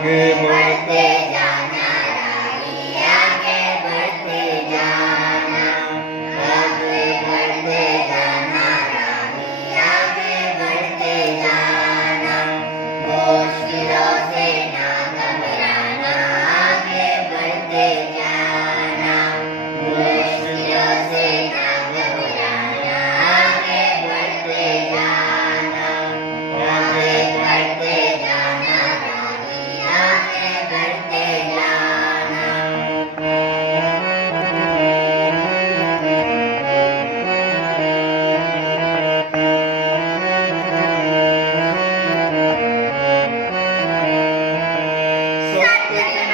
आगे बढ़ते जाना रानी, आगे बढ़ते जाना, आगे बढ़ते जाना रानी, आगे बढ़ते जाना, मुश्किलों से ना घबराना, आगे बढ़ते जाना, मुश्किलों से ना घबराना, आगे बढ़ते जाना, आगे बढ़ते जाना रानी, आगे बढ़ते जाना। सत्य